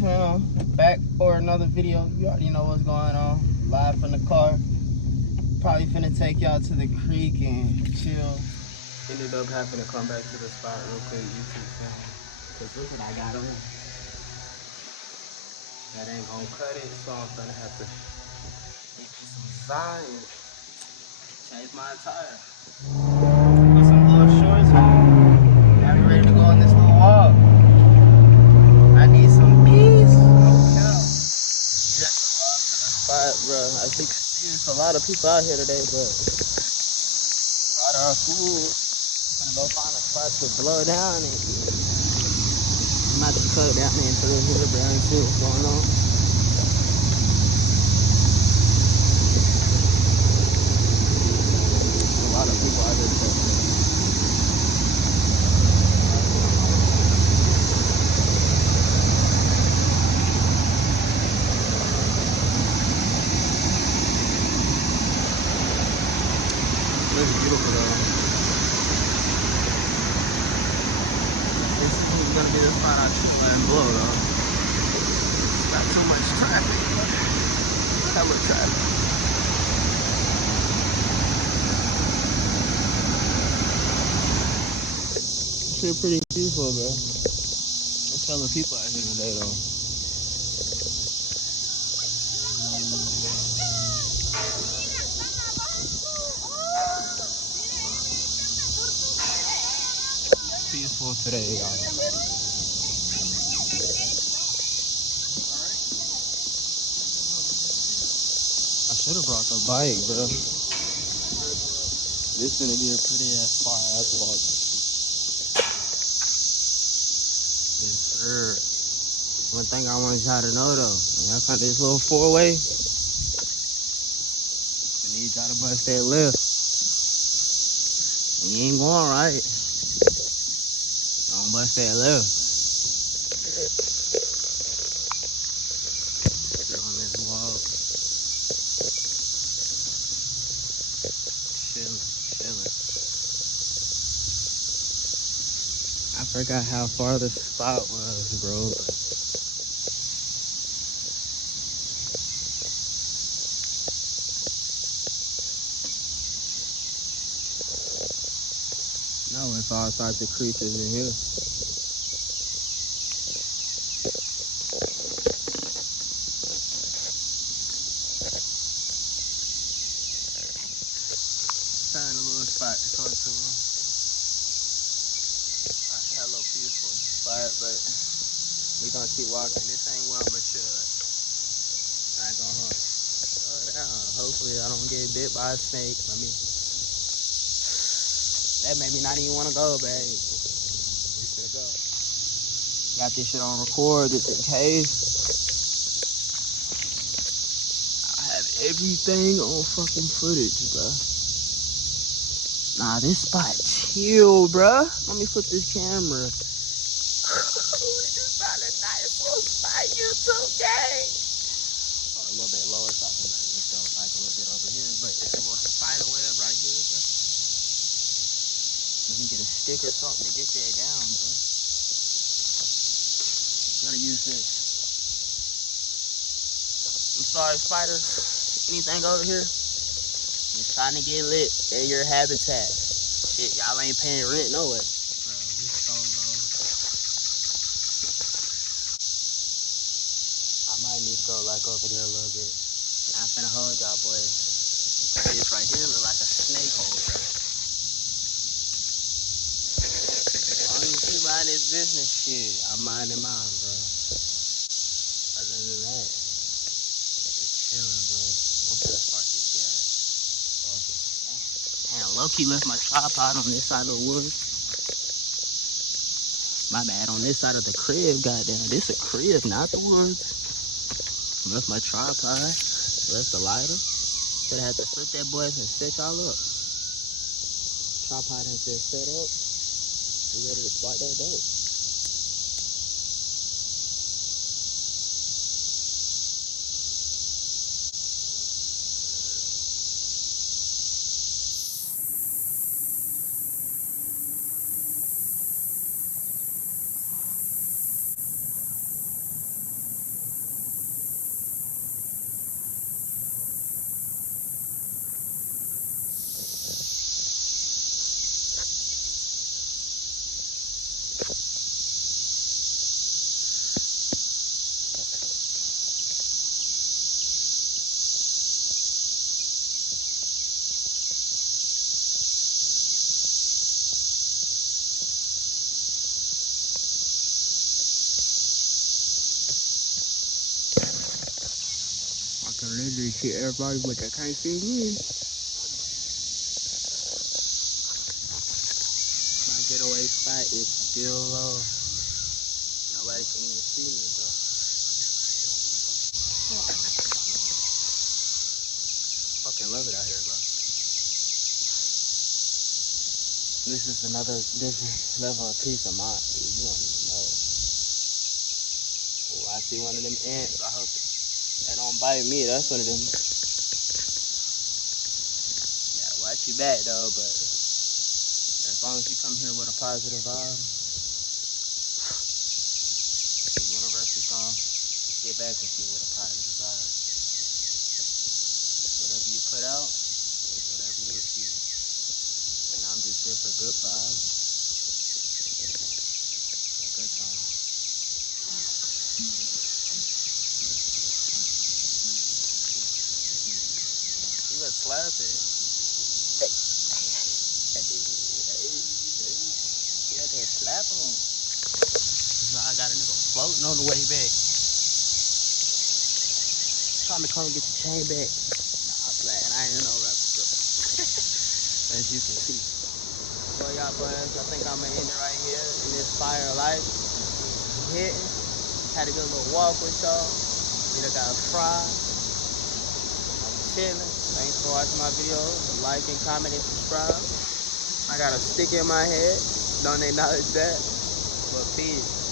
fam, back for another video. You already know what's going on. Live from the car. Probably finna take y'all to the creek and chill. Ended up having to come back to the spot real quick, YouTube fam. Cause look what I got on. That ain't gonna cut it, so I'm gonna have to get me some Zion. Change my attire. Put some little shorts on. Now we ready to go on this little walk. I need some peace. No cap. Just a walk to the spot, bro. As you can see, there's a lot of people out here today, but a lot of our food. I'm gonna go find a spot to blow down and eat. I'm about to cut down into the hill, bro, and see what's going on. A lot of people out here today. It's beautiful though. This is gonna be the spot I chill and blow though. Not too much traffic. Hella traffic. Shit pretty peaceful, bro. There's hella people out here today though. Peaceful today, y'all. I should have brought the bike, bro. This is gonna be a pretty ass far ass walk. Yes, sir. One thing I want y'all to know though, when y'all got this little four-way, I need y'all to bust that left. You ain't going right. Don't bust that left. Get on this walk. Chilling. I forgot how far the spot was, bro. No, it's all sorts of creatures in here. Find a little spot to go to. I got a little peaceful spot, but we gonna keep walking. This ain't where I'ma chill at. I ain't gonna hold. Slow down. Hopefully I don't get bit by a snake. I mean, that made me not even want to go, babe. We should go. Got this shit on record just in case. I have everything on fucking footage, bro. Nah, this spot chill, bro. Let me flip this camera. We just found a nice little spot, YouTube gang. A little bit lower, so I can lift up like a little bit over here, but it's a little spider web right here, bro. Let me get a stick or something to get that down, bro. Gotta use this. I'm sorry, spiders. Anything over here? It's trying to get lit in your habitat. Shit, y'all ain't paying rent, no way. Bro, we so low. I might need to go like over there a little bit. I'm finna hold y'all, boys. This right here look like a snake hole, bro. As long as you mind this business shit, I'm minding mine, bro. Other than that, it's chilling, bro. I'm finna spark this gas. Damn, low-key left my tripod on this side of the woods. My bad, on this side of the crib, goddamn. This a crib, not the woods. Left my tripod, left the lighter. Gonna have to flip that boys and set y'all up. Tripod has been set up. We ready to spark that dope. can literally see everybody, but they can't see me. My getaway spot is still low. Nobody can even see me, bro. Fucking love it out here, bro. This is another different level of peace of mind. You don't even know. Oh, I see one of them ants. I hope they don't bite me. That's one of them. Gotta watch your back though, but as long as you come here with a positive vibe, the universe is gonna get back with you with a positive vibe. Whatever you put out is whatever you receive. And I'm just here for good vibes and a good time. You gonna slap it. Hey. You got that slap on. So I got a nigga floating on the way back. Trying to come get your chain back. Nah, I'm playing. I ain't no rapper, bro. As you can see. Well, y'all boys, I think I'm gonna end it right here in this fire life. Hitting. Had a good little walk with y'all. Either got fried. I'm chilling. Thanks for watching my videos. Like and comment and subscribe. I got a stick in my head. Don't acknowledge that. But peace.